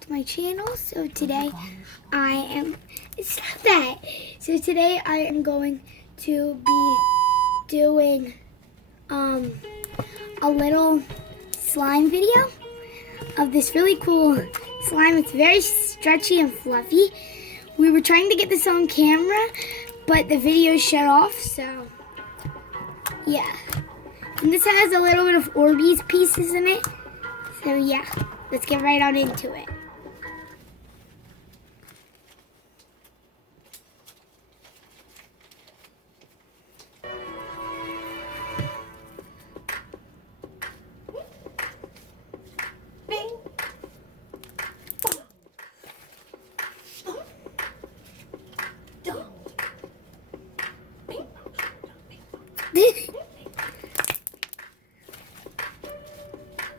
to my channel. So today it's not that. So today I am going to be doing a little slime video of this really cool slime. It's very stretchy and fluffy. We were trying to get this on camera, but the video shut off, so yeah. And this has a little bit of Orbeez pieces in it. So yeah, let's get right on into it.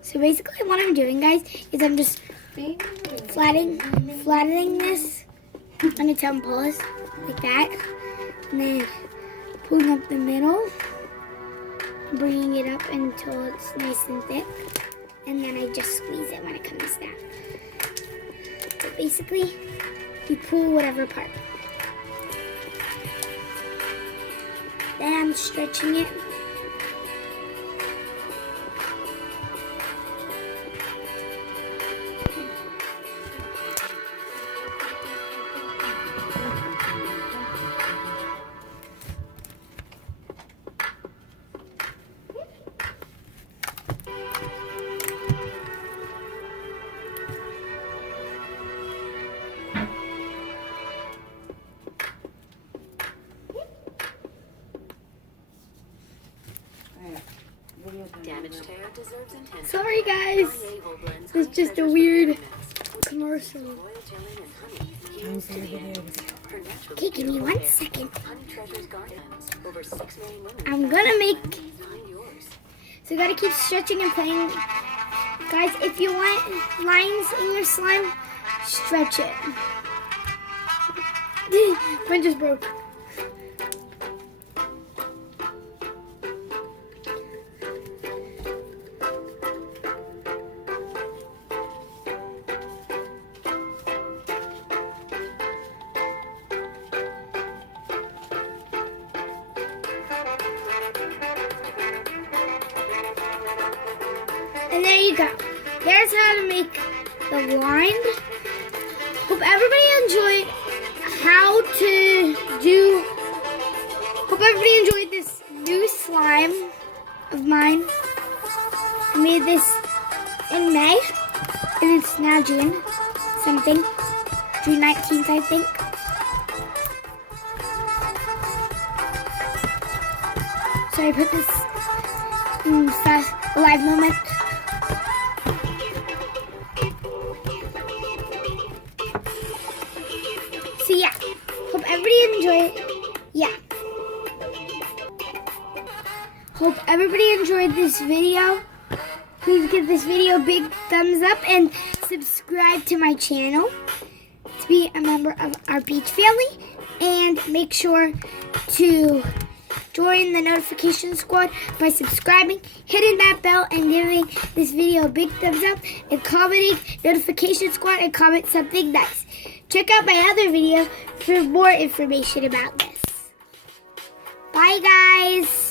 So basically what I'm doing, guys, is I'm just flattening this on its own paws, like that. And then pulling up the middle, bringing it up until it's nice and thick. And then I just squeeze it when it comes down. So basically, you pull whatever part. Then I'm stretching it. Sorry guys, it's just a weird commercial. Okay, give me 1 second. I'm gonna make, so you gotta keep stretching and playing. Guys, if you want lines in your slime, stretch it. Mine just broke. And there you go. There's how to make the line. Hope everybody enjoyed this new slime of mine. I made this in May, and it's now June 19th, I think. So I put this in fast live moment. So yeah, hope everybody enjoyed it. Yeah. Hope everybody enjoyed this video. Please give this video a big thumbs up and subscribe to my channel to be a member of our beach family. And make sure to join the notification squad by subscribing, hitting that bell, and giving this video a big thumbs up, and commenting notification squad and comment something nice. Check out my other video for more information about this. Bye guys!